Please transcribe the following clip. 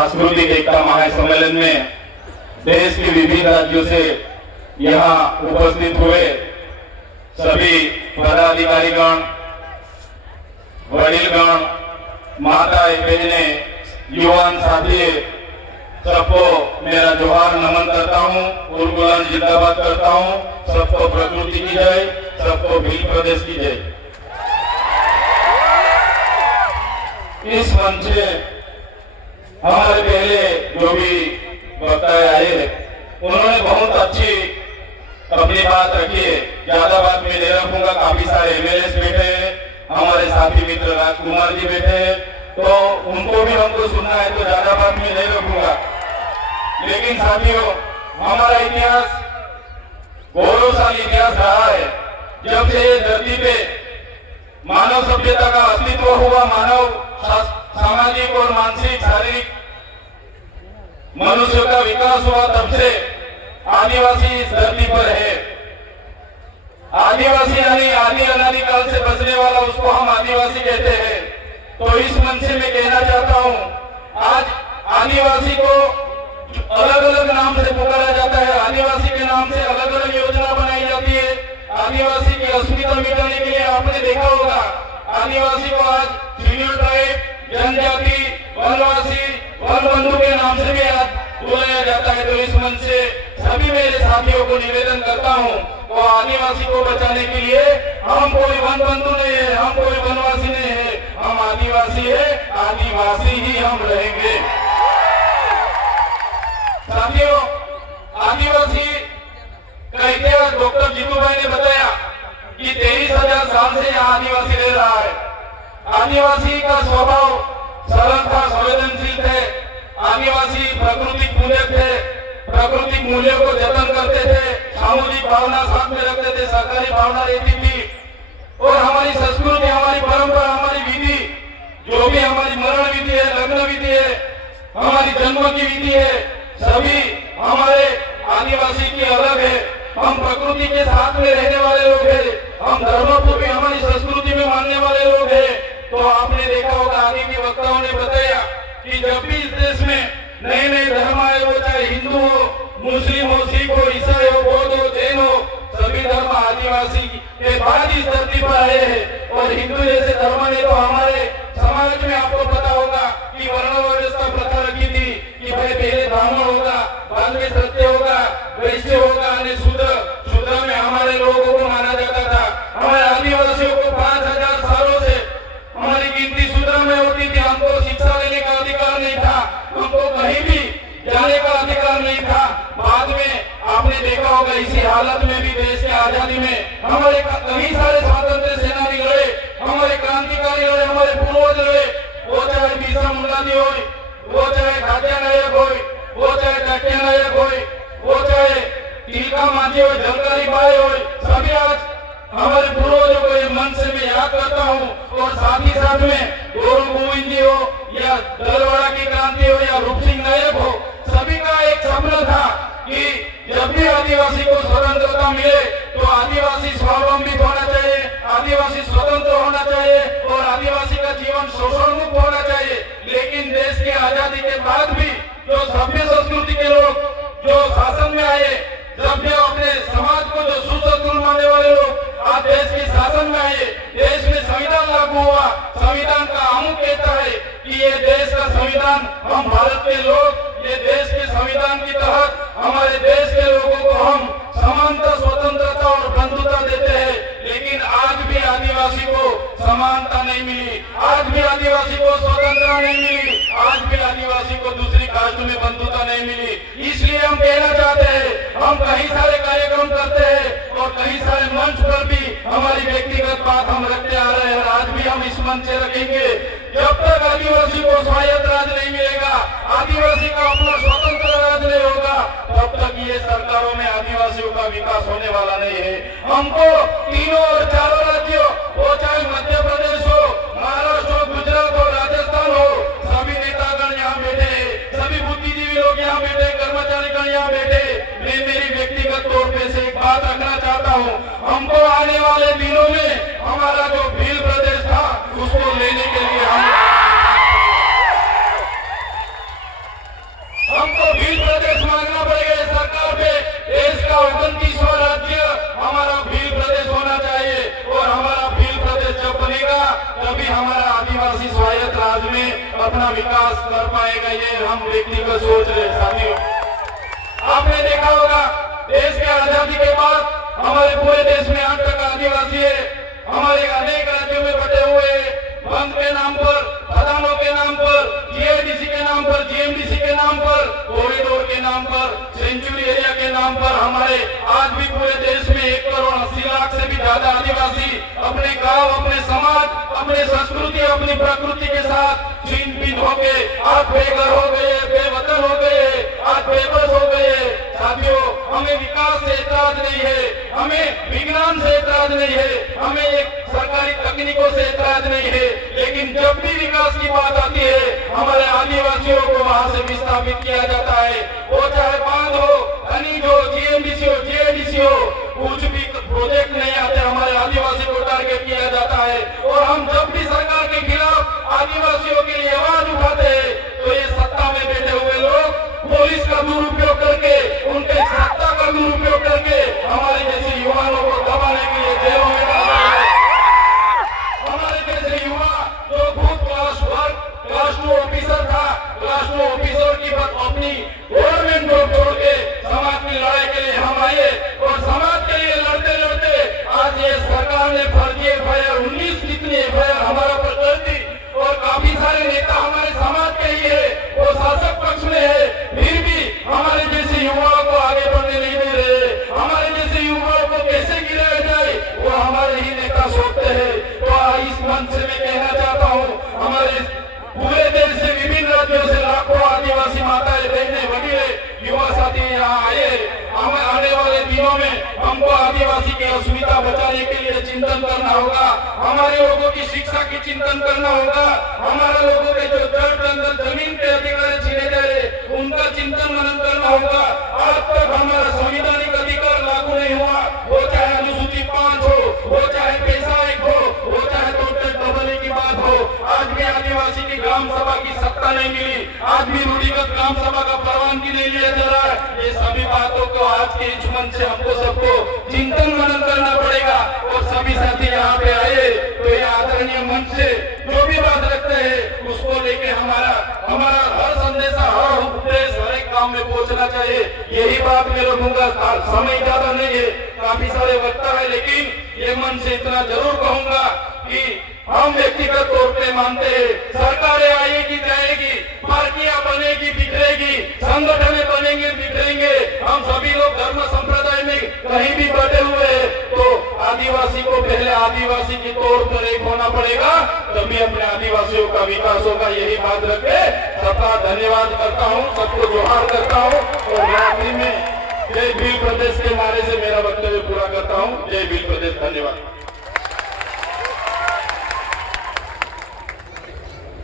सांस्कृतिक एकता महासम्मेलन में देश के विभिन्न राज्यों से यहाँ उपस्थित हुए सभी पदाधिकारीगण, वडीलगण, माता बहने, युवान साथी, सबको मेरा जोहार नमन करता हूँ। उर्गुलान जिंदाबाद करता हूँ। सबको प्रकृति की जय, सबको भील प्रदेश की जय। इस मंच से हमारे पहले जो भी वक्ता आए उन्होंने बहुत अच्छी अपनी बात रखी है। ज्यादा बात मैं नहीं रखूंगा। काफी सारे एमएलए बैठे हैं, हमारे साथी मित्र राजकुमार जी बैठे हैं, तो उनको भी हमको सुनना है, तो ज्यादा बात मैं नहीं रखूंगा। लेकिन साथियों, हमारा इतिहास गौरवशाली इतिहास रहा है। जब से धरती पे मानव सभ्यता का अस्तित्व हुआ, मानव सामाजिक और मानसिक शारीरिक मनुष्य का विकास हुआ, तब से आदिवासी इस धरती पर है। आदिवासी यानी आदि अनादि काल से बसने वाला, उसको हम आदिवासी कहते हैं। तो इस मंच से मैं कहना चाहता हूं, आज आदिवासी को अलग अलग नाम से पुकारा जाता है, आदिवासी के नाम से अलग अलग योजना बनाई जाती है। आदिवासी की अस्मिता मिटाने के लिए आपने देखा होगा, आदिवासी को आज सीनियर ट्राइब, जनजाति, वनवासी, वन बंधु के नाम से भी आज बुलाया जाता है। तो इस मंच से सभी मेरे साथियों को निवेदन करता हूं, तो आदिवासी को बचाने के लिए हम कोई वन बंधु नहीं है, हम कोई वनवासी नहीं है, हम आदिवासी है, आदिवासी ही हम रहेंगे। साथियों, आदिवासी का इतिहास डॉक्टर जीतू भाई ने बताया कि 23,000 साल से यहाँ आदिवासी रह रहा है। आदिवासी का स्वभाव सरल था, संवेदनशील थे। आदिवासी प्राकृतिक मूल्य थे, प्राकृतिक मूल्यों को जतन करते थे, सामूहिक भावना साथ में रखते थे, सहकारी भावना रहती थी। और हमारी संस्कृति, हमारी परंपरा, हमारी विधि, जो भी हमारी मरण विधि है, लग्न विधि है, हमारी जन्म की विधि है, सभी हमारे आदिवासी की अलग है। हम प्रकृति के साथ में रहने वाले लोग हैं, हम धर्मों को भी हमारी संस्कृति में मानने वाले लोग हैं। तो आपने देखा होगा, आगे के वक्ताओं ने बताया कि जब भी इस देश में नए नए धर्म आए, वो चाहे हिंदू हो, मुस्लिम हो, सिख हो, ईसाई हो, बौद्ध हो, जैन हो, सभी धर्म आदिवासी के बाद इस धरती पर आए हैं। और हिंदू जैसे धर्म ने तो हमारे समाज में आपको पता होगा कि वर्ण व्यवस्था प्रथा रखी थी कि भाई पहले ब्राह्मण होगा, बाद में सत्य होगा, वैश्य होगा, शूद्र में हमारे लोगों को माना जाता था। हमारे आदिवासियों को 5,000 सालों से हमारी गिनती शूद्र में होती थी। हमको शिक्षा लेने का अधिकार नहीं था, हमको कहीं भी जाने का अधिकार नहीं था। बाद में आपने देखा होगा, इसी हालत में भी देश की आजादी में हमारे कई सारे स्वतंत्र सेनानी लड़े, हमारे क्रांतिकारी लड़े, हमारे पूर्वज लड़े। वो चाहे बिरसा मुंडा जी हो, वो चाहे खाद्या नायक हो, वो चाहे टाटिया नायक हो, वो चाहे तिलका मांझी हो, झलकारी बाई हो, सभी आज हमारे पूर्वजों को ये मन से मैं याद करता हूँ। और साथ ही साथ में गौरव गोविंद जी हो, या दलवाड़ा की क्रांति हो, या रूप सिंह नायक हो, सभी का एक सपना था कि जब भी आदिवासी को स्वतंत्रता मिले तो आदिवासी स्वावलंबी होना चाहिए, आदिवासी स्वतंत्र होना चाहिए और आदिवासी का जीवन शोषण मुक्त होना चाहिए। लेकिन देश की आजादी के बाद भी जो सभ्य संस्कृति के लोग जो शासन में आए, जब भी अपने समाज को जो सुसंस्कृत मानने वाले लोग आज देश के शासन में आए, देश में संविधान लागू हुआ। संविधान का आमुख कहता है कि ये देश का संविधान, हम भारत के लोग ये देश के संविधान के तहत हमारे देश के लोगों को हम समानता, स्वतंत्रता और बंधुता देते हैं। लेकिन आज भी आदिवासी को समानता नहीं मिली, आज भी आदिवासी को स्वतंत्रता नहीं मिली, आज भी आदिवासी को दूसरी कास्ट में बंधुता नहीं मिली। इसलिए हम कहना चाहते हैं, हम कई सारे कार्यक्रम करते हैं और कई सारे मंच पर भी हमारी व्यक्तिगत बात हम रखते आ रहे हैं। आज भी हम इस मंच से रखेंगे। जब तक आदिवासी को स्वायत्त राज नहीं मिलेगा, आदिवासी का अपना स्वतंत्र राज नहीं होगा, तब तक ये सरकारों में आदिवासियों का विकास होने वाला नहीं है। हमको तीनों और चारों राज्यों, वो चाहे मध्य प्रदेश हो, महाराष्ट्र हो, गुजरात हो, राजस्थान हो, सभी नेतागण यहाँ बैठे, सभी बुद्धिजीवी लोग यहाँ बैठे, कर्मचारीगण यहाँ बैठे। मैं मेरी व्यक्तिगत तौर पे से एक बात रखना चाहता हूँ, हमको आने वाले दिनों में हमारा जो भील प्रदेश था उसको लेने के लिए हम हमको भील प्रदेश मांगना पड़ेगा इस सरकार पे। देश का 29वां राज्य हमारा भील प्रदेश होना चाहिए और हमारा भील प्रदेश जब बनेगा तभी हमारा आदिवासी स्वायत्त राज्य में अपना विकास कर पाएगा। ये हम व्यक्तिगत सोच रहे साथियों। आपने देखा होगा देश के आजादी के बाद हमारे पूरे देश में 8% आदिवासी है। हमारे अनेक राज्यों में बटे हुए बंद के नाम पर, खदानों के नाम पर, जीआईडीसी के नाम पर, जीएमडीसी के नाम पर, कॉरिडोर के नाम पर, सेंचुरी एरिया के नाम पर हमारे आज भी पूरे देश में 1,80,00,000 से भी ज्यादा आदिवासी अपने गांव, अपने समाज, अपने संस्कृति, अपनी प्रकृति के साथ छीन बीन हो गए, आज बेघर हो गए, बेवतन हो गए, आज बेबस हो गए। साथियों, हमें विकास से एतराज नहीं है, हमें विज्ञान से एतराज नहीं है, हमें एक सरकारी तकनीकों से एतराज नहीं है, लेकिन जब भी विकास की बात आती है हमारे आदिवासियों को वहां से विस्थापित किया जाता है। वो चाहे बांध हो, खनिज हो, जीएमडीसी हो, जीआईडीसी हो, कुछ भी प्रोजेक्ट नहीं आते हमारे आदिवासी को टारगेट किया जाता है। और हम जब भी सरकार के खिलाफ आदिवासियों के लिए आवाज उठाते हैं तो ये सत्ता में बैठे हुए लोग पुलिस का दुरुपयोग करके, उनके सत्ता का दुरुपयोग करके हमारे जैसे युवाओं को दबाने के लिए जेलों में डालते हैं। हमारे जैसे युवा जो खुद क्लास 2 ऑफिसर था, क्लास 2 ऑफिसर की अपनी गवर्नमेंट जॉब छोड़ के समाज की लड़ाई के लिए हम आए और समाज के लिए लड़ते लड़ते आज ये सरकार ने फर्जी एफआईआर 19 जितनी एफआईआर हमारा पर कर दी और काफी सारे नेता हमारे समाज के ही है, वो शासक पक्ष में है, फिर भी हमारे जैसे युवाओं को आगे बढ़ने नहीं दे रहे। हमारे जैसे युवाओं को कैसे गिराया जाए वो हमारे ही नेता सोचते हैं। तो इस मंच से मैं कहना चाहता हूँ, हमारे पूरे देश से विभिन्न राज्यों से लाखों आदिवासी माताएं, बहनें, वडीले, युवा साथी यहाँ आए। हमें आने वाले दिनों में हमको आदिवासी की अस्मिता बचाने के लिए चिंतन करना होगा, हमारे लोगों की शिक्षा की चिंतन करना होगा, हमारे लोगों के जो जड़ जंगल जमीन के अधिकार छीने जा रहे उनका चिंतन मनन करना होगा। आज तक हमारा संवैधानिक अधिकार लागू नहीं हुआ, वो चाहे अनुसूची 5 हो, वो चाहे पैसा 1 हो, वो चाहे टोटल डबल की बात हो। आज भी आदिवासी की ग्राम सभा की सत्ता नहीं मिली, आज भी रूढ़िगत ग्राम सभा का परवानगी नहीं लिया जा रहा है। ये सभी बातों को आज के इस मंच से हमको सबको चिंतन मनन करना पड़ेगा और सभी साथी यहाँ पे आए तो ये आदरणीय मंच से जो भी बात रखते हैं उसको लेके हमारा हर संदेशा, हर उपदेश हर एक काम में पहुंचना चाहिए। यही बात मैं रखूंगा। समय ज्यादा नहीं है, काफी सारे वक्ता है, लेकिन ये मन से इतना जरूर कहूंगा कि हम व्यक्तिगत तौर पे मानते हैं सरकारें आएगी जाएगी, पार्टियां बनेगी बिखरेगी, संगठन बनेंगे बिखरेंगे, हम सभी लोग धर्म संप्रदाय में कहीं भी बटे हुए हैं तो आदिवासी को पहले आदिवासी के तौर पर एक होना पड़ेगा, तभी अपने आदिवासियों का विकास होगा। यही बात रखे सबका धन्यवाद करता हूँ, सबको जोहार।